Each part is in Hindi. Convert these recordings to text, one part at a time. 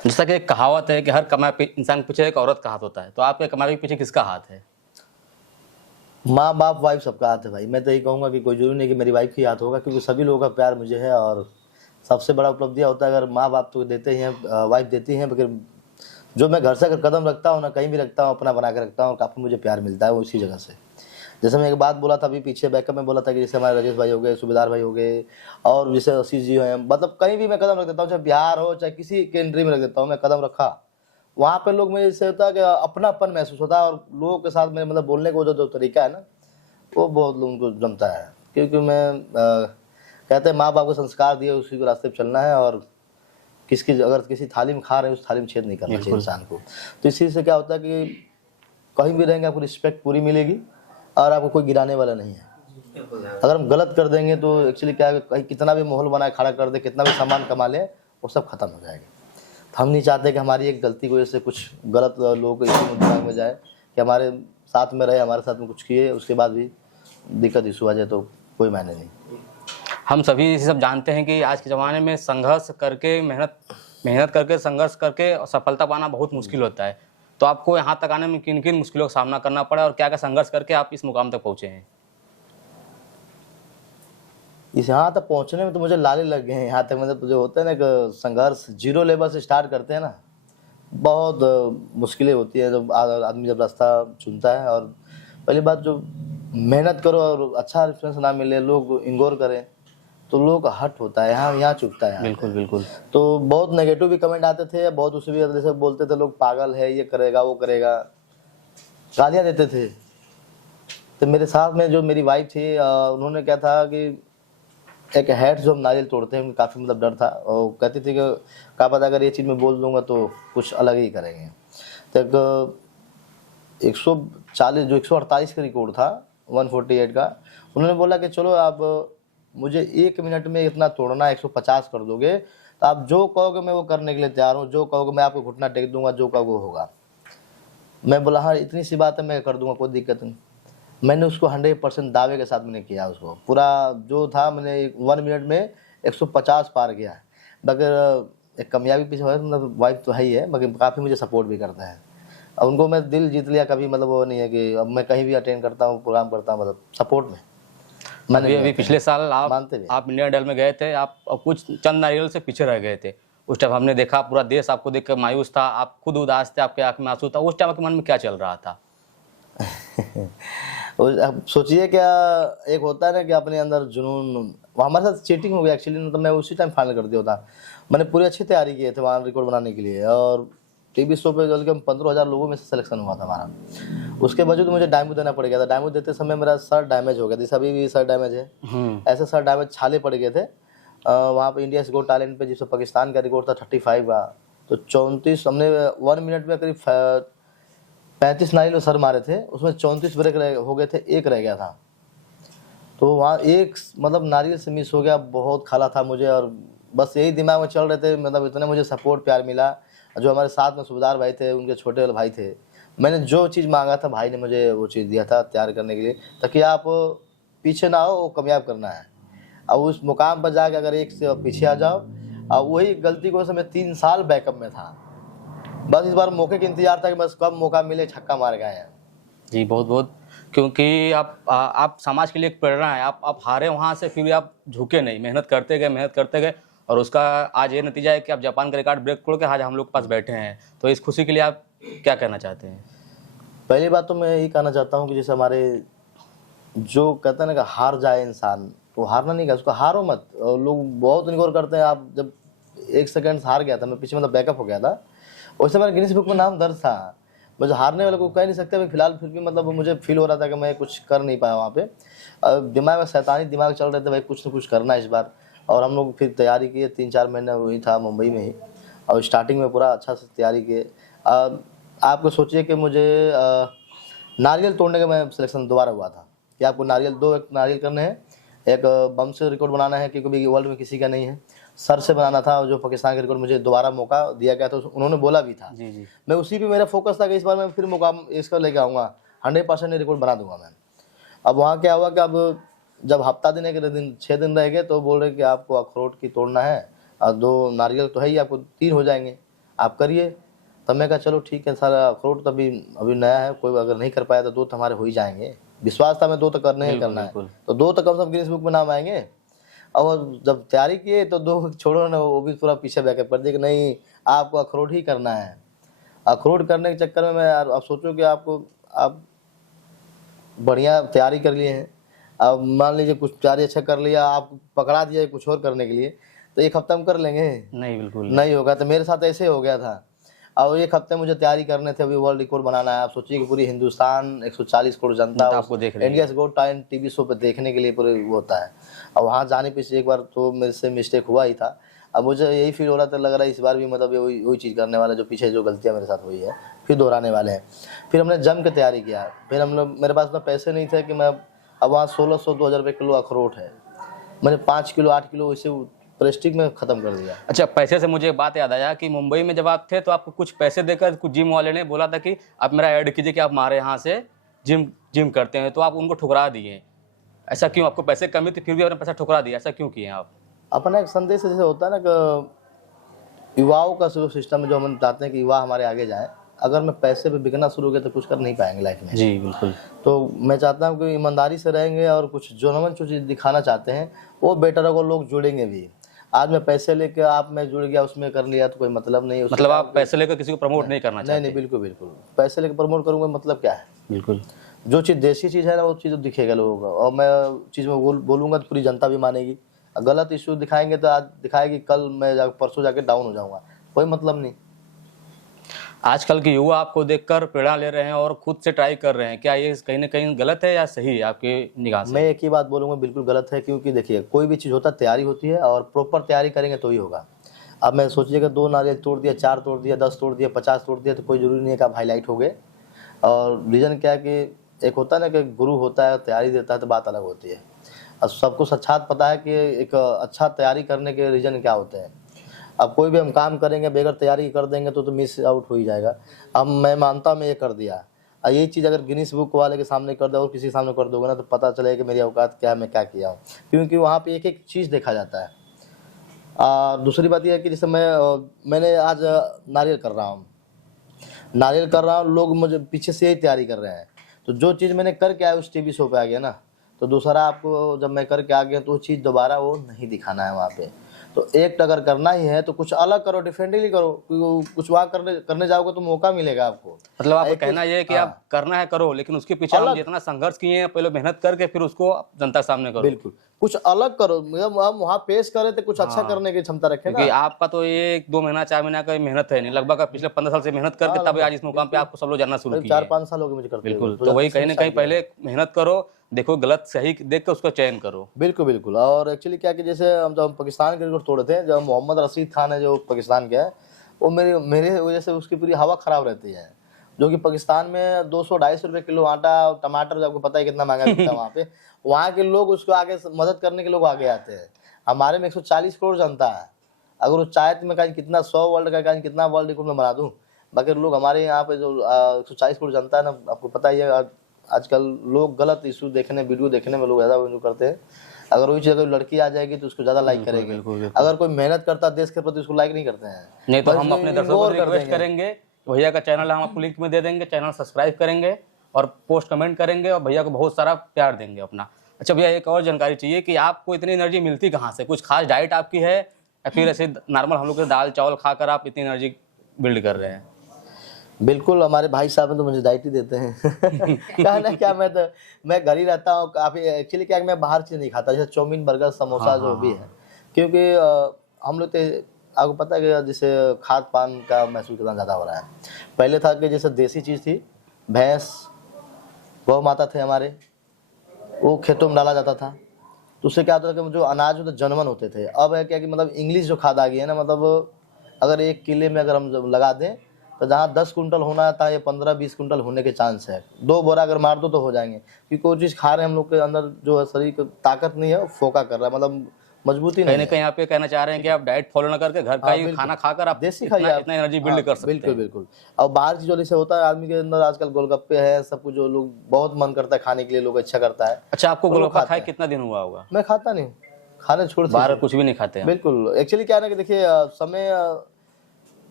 जैसा कि एक कहावत है कि हर कमाई इंसान के पीछे एक औरत का हाथ होता है, तो आपके कमाई के पीछे किसका हाथ है? माँ बाप वाइफ सबका हाथ है भाई। मैं तो यही कहूँगा कि कोई जरूरी नहीं कि मेरी वाइफ ही हाथ होगा, क्योंकि सभी लोगों का प्यार मुझे है। और सबसे बड़ा उपलब्धि होता है अगर माँ बाप तो देते ही हैं, वाइफ देती हैं, मगर जो मैं घर से अगर कदम रखता हूँ ना, कहीं भी रखता हूँ, अपना बना के रखता हूँ, काफ़ी मुझे प्यार मिलता है वो इसी जगह से। जैसे मैं एक बात बोला था अभी पीछे बैकअप में बोला था कि जैसे हमारे राजेश भाई हो गए, सूबेदार भाई हो गए, और जैसे आशीष जी हैं, मतलब कहीं भी मैं कदम रख देता हूँ, चाहे बिहार हो चाहे किसी कंट्री में रख देता हूँ, मैं कदम रखा, वहाँ पे लोग मेरे से होता है कि अपनापन महसूस होता है। और लोगों के साथ मेरे मतलब बोलने का जो तरीका है ना, वो बहुत लोगों को जमता है। क्योंकि कहते हैं माँ बाप को संस्कार दिए उसी के रास्ते पे चलना है, और अगर किसी थाली में खा रहे हैं उस थाली में छेद नहीं करना चाहिए इंसान को। तो इसी से क्या होता है कि कहीं भी रहेंगे आपको रिस्पेक्ट पूरी मिलेगी, और आपको कोई गिराने वाला नहीं है। अगर हम गलत कर देंगे तो एक्चुअली क्या है, कहीं कितना भी माहौल बनाए खड़ा कर दे, कितना भी सामान कमा ले, वो सब खत्म हो जाएगा। तो हम नहीं चाहते कि हमारी एक गलती की वजह से कुछ गलत लोगों को इसी दिमाग में जाए कि हमारे साथ में रहे, हमारे साथ में कुछ किए, उसके बाद भी दिक्कत इशू आ जाए, तो कोई मायने नहीं। हम सभी सब जानते हैं कि आज के ज़माने में संघर्ष करके मेहनत करके संघर्ष करके सफलता पाना बहुत मुश्किल होता है। तो आपको यहाँ तक आने में किन किन मुश्किलों का सामना करना पड़ा और क्या क्या संघर्ष करके आप इस मुकाम तक पहुँचे हैं? इस यहाँ तक पहुँचने में तो मुझे लाले लग गए हैं। यहाँ तक मतलब जो होता है ना कि संघर्ष जीरो लेवल से स्टार्ट करते हैं ना, बहुत मुश्किलें होती है जब आदमी जब रास्ता चुनता है। और पहली बात, जो मेहनत करो और अच्छा रेफरेंस ना मिले, लोग इग्नोर करें, तो लोग का हट होता है, यहाँ चुभता है। बिल्कुल बिल्कुल। तो बहुत नेगेटिव भी कमेंट आते थे, बहुत उसे भी जैसे बोलते थे लोग, पागल है, ये करेगा वो करेगा, गालियाँ देते थे। तो मेरे साथ में जो मेरी वाइफ थी, उन्होंने क्या था कि एक हैट जो हम नारियल तोड़ते हैं, उनको काफ़ी मतलब डर था, और कहती थी कि क्या पता अगर ये चीज़ मैं बोल दूंगा तो कुछ अलग ही करेंगे। तो एक 140 जो 148 का रिकॉर्ड था 148 का, उन्होंने बोला कि चलो आप मुझे 1 मिनट में इतना तोड़ना, 150 कर दोगे तो आप जो कहोगे मैं वो करने के लिए तैयार हूँ, जो कहोगे मैं आपको घुटना टेक दूंगा, जो कहोगे वो होगा। मैं बोला हाँ इतनी सी बात है, मैं कर दूंगा, कोई दिक्कत नहीं। मैंने उसको 100% दावे के साथ मैंने किया, उसको पूरा जो था मैंने 1 मिनट में 150 पार किया है। मगर एक कामयाबी पीछे है, मतलब वाइफ तो है ही है, मगर काफ़ी मुझे सपोर्ट भी करते हैं। अब उनको मैं दिल जीत लिया कभी, मतलब वो नहीं है कि अब मैं कहीं भी अटेंड करता हूँ, प्रोग्राम करता हूँ, मतलब सपोर्ट में अभी पिछले साल मानते भी। आप इंडिया आइडल में गए थे, आप कुछ चंद नारियल से पीछे रह गए थे। उस टाइम हमने देखा पूरा देश आपको देख कर मायूस था, आप खुद उदास थे, आपके आंख में आंसू था। उस टाइम आपके मन में क्या चल रहा था? अब सोचिए क्या, एक होता है ना कि अपने अंदर जुनून, वो हमारे साथ चीटिंग हो गया एक्चुअली, तो मैं उसी टाइम फाइनल कर दिया होता। मैंने पूरी अच्छी तैयारी की थी वहाँ रिकॉर्ड बनाने के लिए, और टीवी शो पे जल के 15,000 लोगों में से सिलेक्शन हुआ था हमारा। उसके बावजूद मुझे डायमो देना पड़ गया था। डायमो देते समय मेरा सर डैमेज हो गया, जैसे अभी भी सर डैमेज है, ऐसे सर डैमेज, छाले पड़ गए थे। वहाँ पे इंडिया गो टैलेंट पे, जिसमें पाकिस्तान का रिकॉर्ड था 35 का, तो 34 हमने 1 मिनट में करीब 35 नारियल सर मारे थे, उसमें 34 ब्रेक हो गए थे, एक रह गया था। तो वहाँ एक मतलब नारियल से मिस हो गया, बहुत खाला था मुझे, और बस यही दिमाग में चल रहे थे। मतलब इतने मुझे सपोर्ट प्यार मिला, जो हमारे साथ में सूबेदार भाई थे, उनके छोटे वाले भाई थे, मैंने जो चीज़ मांगा था भाई ने मुझे वो चीज़ दिया था तैयार करने के लिए, ताकि आप पीछे ना हो, वो कामयाब करना है। और उस मुकाम पर जाके अगर एक से पीछे आ जाओ, और वही गलती को से मैं 3 साल बैकअप में था, बस इस बार मौके का इंतजार था कि बस कब मौका मिले छक्का मार गए हैं। जी बहुत बहुत, क्योंकि आप समाज के लिए एक प्रेरणा है। आप हारे वहाँ से, फिर भी आप झुके नहीं, मेहनत करते गए, और उसका आज ये नतीजा है कि आप जापान का रिकॉर्ड ब्रेक तोड़ के आज हम लोग के पास बैठे हैं। तो इस खुशी के लिए आप क्या कहना चाहते हैं? पहली बात तो मैं यही कहना चाहता हूँ कि जैसे हमारे जो कहते हैं ना कि हार जाए इंसान, तो हारना नहीं, उसको हारो मत। और लोग बहुत इग्नोर करते हैं। आप जब 1 सेकंड हार गया था मैं पीछे, मतलब बैकअप हो गया था, वैसे मेरा गिनीज बुक में नाम दर्ज था। मुझे हारने वाले को कह नहीं सकते फिलहाल, फिर भी मतलब मुझे फील हो रहा था कि मैं कुछ कर नहीं पाया वहाँ पे। दिमाग में शैतानी दिमाग चल रहे थे, भाई कुछ ना कुछ करना है इस बार। और हम लोग फिर तैयारी किए, 3-4 महीने वही था मुंबई में ही, और स्टार्टिंग में पूरा अच्छा से तैयारी किए। आपको सोचिए कि मुझे नारियल तोड़ने का मैं सिलेक्शन दोबारा हुआ था कि आपको एक नारियल करने हैं, एक बम से रिकॉर्ड बनाना है, क्योंकि कभी वर्ल्ड में किसी का नहीं है, सर से बनाना था, जो पाकिस्तान का रिकॉर्ड मुझे दोबारा मौका दिया गया था, उन्होंने बोला भी था। जी जी। मैं उसी पे मेरा फोकस था कि इस बार मैं फिर मौका इसका लेके आऊँगा, 100% रिकॉर्ड बना दूंगा मैं। अब वहाँ क्या हुआ कि अब जब हफ्ता दिन के दिन 6 दिन रह गए, तो बोल रहे कि आपको अखरोट की तोड़ना है, और 2 नारियल तो है ही, आपको 3 हो जाएंगे, आप करिए। तब मैं कहा चलो ठीक है, सारा अखरोट तो अभी अभी नया है, कोई अगर नहीं कर पाया तो 2 तो हमारे हो ही जाएंगे। विश्वास था मैं 2 तो करने ही बिल्कुल करना है, बिल्कुल। तो 2 तो कम से कम गिनीज बुक में नाम आएंगे। और जब तैयारी किए तो 2 छोड़ो ना, वो भी पूरा पीछे बैकअप कर दिया कि नहीं आपको अखरोट ही करना है। अखरोट करने के चक्कर में मैं यार, अब सोचो कि आप बढ़िया तैयारी कर लिए हैं, अब मान लीजिए कुछ तैयारी अच्छा कर लिया, आप पकड़ा दिया कुछ और करने के लिए, तो 1 हफ्ता में कर लेंगे? नहीं बिल्कुल नहीं होगा। तो मेरे साथ ऐसे हो गया था। और 1 हफ्ते मुझे तैयारी करने थे, अभी वर्ल्ड रिकॉर्ड बनाना है। आप सोचिए कि पूरी हिंदुस्तान 140 करोड़ जनता तो आपको देख रही है। India's got talent TV show पे देखने के लिए पूरे वो होता है। और वहाँ जाने पे से एक बार तो मेरे से मिस्टेक हुआ ही था। अब मुझे यही फील हो रहा था, लग रहा है इस बार भी मतलब वही चीज़ करने वाला जो पीछे जो गलतियाँ मेरे साथ हुई है फिर दोहराने वाले हैं। फिर हमने जम के तैयारी किया। फिर हम लोग, मेरे पास उतना पैसे नहीं थे कि मैं, अब वहाँ 1600-2000 रुपये किलो अखरोट है, मैंने 5 किलो 8 किलो इसे प्रेस्टिक में ख़त्म कर दिया। अच्छा, पैसे से मुझे एक बात याद आया कि मुंबई में जब आप थे तो आपको कुछ पैसे देकर कुछ जिम वाले ने बोला था कि आप मेरा ऐड कीजिए कि आप हमारे यहाँ से जिम करते हैं, तो आप उनको ठुकरा दिए। ऐसा क्यों? आपको पैसे कमी थी फिर भी आपने पैसा ठुकरा दिया, ऐसा क्यों किए आप? अपना एक संदेश जैसे होता है ना कि युवाओं का जो सिस्टम है, जो हम चाहते हैं कि युवा हमारे आगे जाए, अगर मैं पैसे पे बिकना शुरू किया तो कुछ कर नहीं पाएंगे लाइफ में। जी बिल्कुल। तो मैं चाहता हूँ कि ईमानदारी से रहेंगे और कुछ जो हम जो चीज़ दिखाना चाहते हैं वो बेटर होगा, लोग जुड़ेंगे भी। आज मैं पैसे लेके आप मैं जुड़ गया उसमें कर लिया तो कोई मतलब नहीं है। मतलब आप पैसे लेकर किसी को प्रमोट नहीं करना चाहते? नहीं, बिल्कुल बिल्कुल। पैसे लेकर प्रमोट करूँगा मतलब क्या है? बिल्कुल। जो चीज़ देसी चीज़ है ना वो चीज़ दिखेगा लोगों को, और मैं चीज़ में बोलूँगा तो पूरी जनता भी मानेगी। गलत इशू दिखाएंगे तो आज दिखाएगी, कल मैं परसों जाके डाउन हो जाऊँगा, कोई मतलब नहीं। आजकल के युवा आपको देखकर प्रेरणा ले रहे हैं और खुद से ट्राई कर रहे हैं, क्या ये कहीं ना कहीं गलत है या सही है आपकी निगाह से? मैं एक ही बात बोलूँगा, बिल्कुल गलत है। क्योंकि देखिए कोई भी चीज़ होता है तैयारी होती है, और प्रॉपर तैयारी करेंगे तो ही होगा। अब मैं सोचिएगा 2 नारियल तोड़ दिया, 4 तोड़ दिया, 10 तोड़ दिया, 50 तोड़ दिया, तो कोई ज़रूरी नहीं है कि आप हाईलाइट हो गए। और रीज़न क्या है कि एक होता है ना कि गुरु होता है तैयारी देता है तो बात अलग होती है। अब सबको सच्चात पता है कि एक अच्छा तैयारी करने के रीज़न क्या होते हैं। अब कोई भी हम काम करेंगे बगैर तैयारी कर देंगे तो मिस आउट हो ही जाएगा। अब मैं मानता हूँ मैं ये कर दिया, और ये चीज़ अगर गिनीज बुक वाले के सामने कर दो और किसी के सामने कर दोगे ना तो पता चलेगा कि मेरी औकात क्या है, मैं क्या किया हूँ। क्योंकि वहाँ पे एक एक चीज़ देखा जाता है। दूसरी बात यह है कि जैसे मैंने आज नारियल कर रहा हूँ, लोग मुझे पीछे से ही तैयारी कर रहे हैं। तो जो चीज़ मैंने करके आया उस टीवी शो पे आ गया ना, तो दूसरा आपको जब मैं करके आ गया तो वो चीज़ दोबारा वो नहीं दिखाना है वहाँ पे। तो एक्ट अगर करना ही है तो कुछ अलग करो, डिफरेंटली करो। कुछ वहाँ करने जाओगे तो मौका मिलेगा आपको। मतलब आपका कहना ये है कि आप करना है करो, लेकिन उसके पीछे हम जितना संघर्ष किए हैं, पहले मेहनत करके फिर उसको जनता के सामने करो। बिल्कुल, कुछ अलग करो। मतलब हम वहाँ पेश करें तो कुछ अच्छा करने की क्षमता रखें ना। क्योंकि आपका तो ये 2 महीना 4 महीना का मेहनत है नहीं, लगभग आप पिछले 15 साल से मेहनत करके तब आज इस मुकाम पे आपको सब लोग जानना शुरू किए। 4-5 साल हो गए मुझे करते हुए। बिल्कुल, तो वही कहीं ना कहीं पहले मेहनत करो, देखो गलत सही देख के उसका चयन करो। बिल्कुल। और एक्चुअली क्या कि जैसे हम जब पाकिस्तान के रिकॉर्ड तोड़े थे, जब मोहम्मद रशीद खान है जो पाकिस्तान के है, वो मेरे वजह से उसकी पूरी हवा खराब रहती है। जो कि पाकिस्तान में 200-250 रुपये किलो आटा, टमाटर आपको पता है कितना महंगा बिकता है वहाँ पे। वहाँ के लोग उसको आगे मदद करने के लोग आगे आते हैं। हमारे में 140 करोड़ जनता है। अगर वो चाहे तो मैं कहीं कितना 100 वर्ल्ड का कहीं कितना वर्ल्ड रिकॉर्ड में बना दूँ, बाकी लोग हमारे यहाँ पे जो 140 करोड़ जनता है ना, आपको पता ही है आजकल लोग गलत इशू देखने, वीडियो देखने में लोग ज़्यादा वो करते हैं। अगर वही चीज़ अगर लड़की आ जाएगी तो उसको ज़्यादा लाइक करेंगे। अगर कोई मेहनत करता है देश के प्रति उसको लाइक नहीं करते हैं। नहीं तो हम अपने दर्शकों को रिक्वेस्ट करेंगे, भैया का चैनल हम आपको लिंक में दे देंगे, चैनल सब्सक्राइब करेंगे और पोस्ट कमेंट करेंगे और भैया को बहुत सारा प्यार देंगे अपना। अच्छा भैया, एक और जानकारी चाहिए कि आपको इतनी एनर्जी मिलती कहाँ से? कुछ खास डाइट आपकी है या फिर ऐसे नॉर्मल हम लोग के दाल चावल खाकर आप इतनी एनर्जी बिल्ड कर रहे हैं? बिल्कुल, हमारे भाई साहब तो मुझे डाइट ही देते हैं। कहना क्या, मैं घर ही रहता हूँ काफ़ी। एक्चुअली क्या है, मैं बाहर चीज़ नहीं खाता, जैसे चाउमीन, बर्गर, समोसा जो भी है। क्योंकि हम लोग तो आपको पता है कि जैसे खाद पान का महसूस कितना ज़्यादा हो रहा है। पहले था कि जैसे देसी चीज़ थी, भैंस, गौ माता थे हमारे, वो खेतों में डाला जाता था, तो उससे क्या होता था कि जो अनाज होते जनमन होते थे। अब है क्या कि मतलब इंग्लिश जो खाद आ गई है ना, मतलब अगर 1 किले में अगर हम लगा दें तो जहाँ 10 कुंटल होना था ये 15-20 कुंटल होने के चांस है। 2 बोरा अगर मार दो तो हो जाएंगे। क्योंकि वो चीज़ खा रहे हैं, हम लोग के अंदर जो है शरीर की ताकत नहीं है, वो फोका कर रहा है, मतलब मजबूती नहीं है। कहीं आप ये कहना चाह रहे हैं कि आप डाइट फॉलो ना करके घर का ही खाना खाकर आप देसी इतना एनर्जी बिल्ड कर सकते हैं। बिल्कुल। और बाहर की जो जैसे होता है आदमी के अंदर आजकल गोलगप्पे है, सब कुछ जो लोग बहुत मन करता है खाने के लिए, लोग अच्छा करता है। अच्छा, आपको गोलगप्पा खाए कितना दिन हुआ होगा? मैं खाता नहीं, खाने छोड़ बाहर कुछ भी नहीं खाते हैं? बिल्कुल। एक्चुअली क्या है ना कि देखिए समय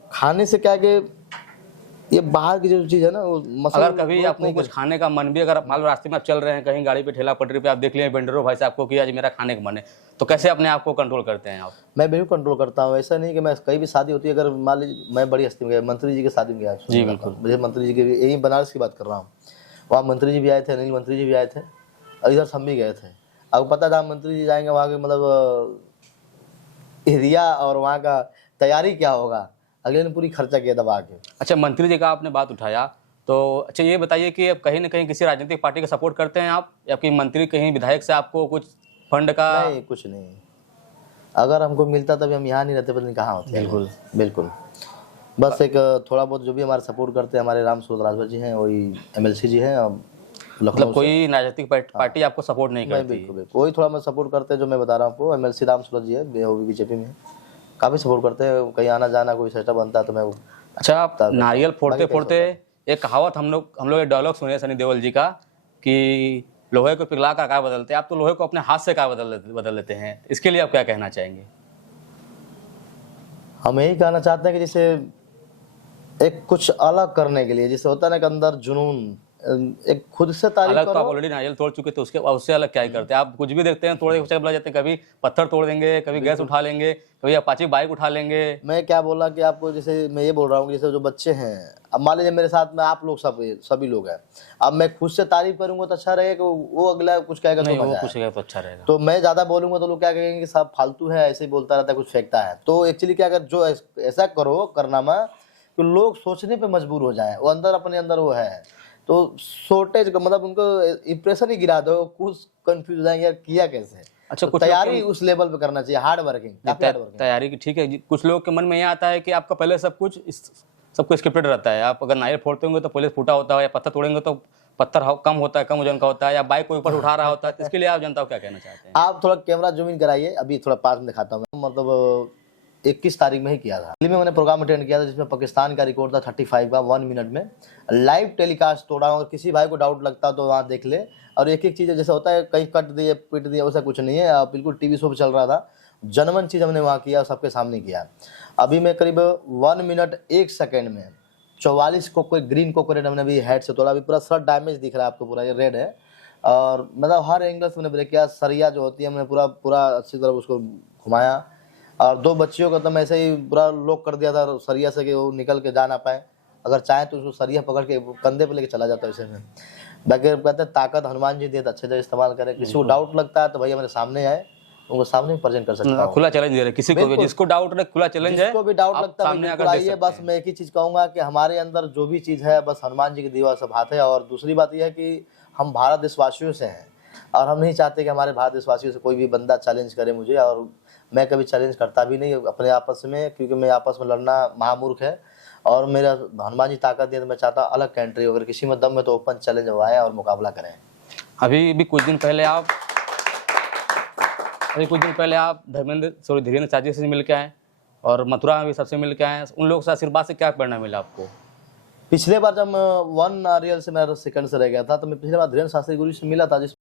खाने से क्या है कि ये बाहर की जो चीज़ है ना, वो मसाला अगर कभी आपको कुछ खाने का मन भी, अगर मान लो रास्ते में आप चल रहे हैं कहीं गाड़ी पे ठेला पटरी पे, आप देख लिए वेंडरो भाई से आपको कि आज मेरा खाने का मन है, तो कैसे अपने आप को कंट्रोल करते हैं आप? मैं बिल्कुल कंट्रोल करता हूँ। ऐसा नहीं कि मैं कहीं भी शादी होती है, अगर मान लीजिए मैं बड़ी हस्ती में गया, मंत्री जी की शादी में गया, जी बिल्कुल। मुझे मंत्री जी की, यही बनारस की बात कर रहा हूँ, वहाँ मंत्री जी भी आए थे, अनिल मंत्री जी भी आए थे, और इधर से हम भी गए थे। आपको पता था मंत्री जी जाएंगे वहाँ के, मतलब एरिया और वहाँ का तैयारी क्या होगा, अगले ने पूरी खर्चा किया दबा के। अच्छा, मंत्री जी का आपने बात उठाया, तो अच्छा ये बताइए कि अब कहीं ना कहीं किसी राजनीतिक पार्टी का सपोर्ट करते हैं आप, या कि मंत्री कहीं विधायक से आपको कुछ फंड का? नहीं, कुछ नहीं। अगर हमको मिलता तभी हम यहाँ नहीं रहते, पता नहीं कहाँ होते। बिल्कुल बिल्कुल। बस एक थोड़ा बहुत जो भी हमारे सपोर्ट करते हैं, हमारे राम सूरत राजभर जी हैं, वही MLC जी हैं लखनऊ मतलब से। कोई राजनीतिक पार्टी आपको सपोर्ट नहीं नहीं, करती? बिल्कुल बिल्कुल। वही थोड़ा मैं सपोर्ट करते हैं, जो मैं बता रहा हूँ आपको, MLC राम सूरत जी है, वो भी BJP में है, काफ़ी सपोर्ट करते हैं। कहीं आना जाना कोई सेटअप बनता है तो मैं अच्छा, आप नारियल फोड़ते फोड़ते एक कहावत हम लोग एक डायलॉग सुने सनी देओल जी का कि लोहे को पिघला कर आकार बदलते हैं, आप तो लोहे को अपने हाथ से आकार बदल लेते हैं, इसके लिए आप क्या कहना चाहेंगे? हम यही कहना चाहते हैं कि जैसे एक कुछ अलग करने के लिए, जैसे होता है ना कि अंदर जुनून, एक खुद से तारीफ अलग तो आप करो। ऑलरेडी नारियल तोड़ चुके, तो उससे अलग क्या ही करते हैं आप? कुछ भी देखते हैं तोड़े के चक्कर लग जाते हैं, कभी पत्थर तोड़ देंगे, कभी गैस उठा लेंगे, कभी अपाची बाइक उठा लेंगे। मैं क्या बोला कि आपको, जैसे मैं ये बोल रहा हूँ कि जैसे जो बच्चे हैं, अब मान लीजिए मेरे साथ में आप लोग सभी लोग हैं, अब मैं खुद से तारीफ करूंगा तो अच्छा रहेगा, कि वो अगला कुछ कहेगा नहीं, तो वो मजा कुछ है। है तो अच्छा रहेगा। तो मैं ज्यादा बोलूंगा तो लोग क्या कहेंगे कि सब फालतू है, ऐसे ही बोलता रहता है, कुछ फेंकता है। तो एक्चुअली क्या, अगर जो ऐसा करो कारनामा कि लोग सोचने पे मजबूर हो जाए, वो अंदर अपने अंदर वो है, तो शॉर्टेज का मतलब उनको इंप्रेशन ही गिरा दो, कुछ कंफ्यूज हो जाएंगे यार किया कैसे। अच्छा, तो कुछ लोग तैयारी उस लेवल पे करना चाहिए, हार्ड वर्किंग, काफी हार्ड वर्किंग। तैयारी की ठीक है जी। कुछ लोगों के मन में ये आता है कि आपका पहले सब कुछ स्क्रिप्टेड रहता है। आप अगर नारियल फोड़ते होंगे तो पहले फूटा होता है, या पत्थर तोड़ेंगे तो पत्थर कम होता है, कम वजन का होता है, या बाइक को ऊपर उठा रहा होता है, तो इसके लिए आप जनता को क्या कहना चाहते हैं? आप थोड़ा कैमरा जूम इन कराइए, अभी थोड़ा पास में दिखाता हूँ मैं। मतलब 21 तारीख में ही किया था, दिल्ली में मैंने प्रोग्राम अटेंड किया था, जिसमें पाकिस्तान का रिकॉर्ड था 35 का 1 मिनट में, लाइव टेलीकास्ट तोड़ा हूँ। अगर किसी भाई को डाउट लगता तो वहाँ देख ले। और एक एक चीज़ जैसे होता है कहीं कट दिए पीट दिए, वैसा कुछ नहीं है, बिल्कुल TV शो पर चल रहा था, जनमन चीज़ हमने वहाँ किया, सबके सामने किया। अभी मैं करीब 1 मिनट 1 सेकेंड में 44 ग्रीन कोकोनेट हमने अभी हेड से तोड़ा। अभी पूरा सर डैमेज दिख रहा है आपको, पूरा ये रेड है, और मतलब हर एंगल से मैंने ब्रेक किया। सरिया जो होती है हमने पूरा अच्छी तरह उसको घुमाया, और 2 बच्चियों का तो मैं ऐसे ही पूरा लॉक कर दिया था सरिया से कि वो निकल के जा ना पाए। अगर चाहे तो उसको सरिया पकड़ के कंधे पे लेके चला जाता है। ऐसे में बाकी कहते हैं ताकत हनुमान जी दे, अच्छे से इस्तेमाल करें। किसी को डाउट लगता है तो भैया मेरे सामने आए, उनको सामने प्रेजेंट कर सकता हूँ। खुला चैलेंज दे रहे किसी को भी, जिसको डाउट है, खुला चैलेंज है, जिसको भी डाउट आप लगता है सामने बिल्कुल आकर दे आइए। सकते बस हैं। मैं एक ही चीज़ कहूँगा कि हमारे अंदर जो भी चीज़ है, बस हनुमान जी की दीवा सब हाथ है। और दूसरी बात यह है कि हम भारत देशवासियों से हैं, और हम नहीं चाहते कि हमारे भारत देशवासियों से कोई भी बंदा चैलेंज करे मुझे, और मैं कभी चैलेंज करता भी नहीं अपने आपस में, क्योंकि मैं आपस में लड़ना महामूर्ख है। और मेरा हनुमान जी ताकत दिए तो मैं चाहता हूँ अलग कंट्री, अगर किसी में दम है तो ओपन चैलेंज आए और मुकाबला करें। अभी भी कुछ दिन पहले आप धीरेन्द्र चाची से मिल के आए, और मथुरा में भी सबसे मिल के आए। उन लोगों से आशीर्वाद से क्या प्रेरणा मिला आपको? पिछले बार जब 1 नारियल से मेरा सेकंड से रह गया था, तो मैं पिछले बार धीरेन्द्र शास्त्री गुरु से मिला था, जिस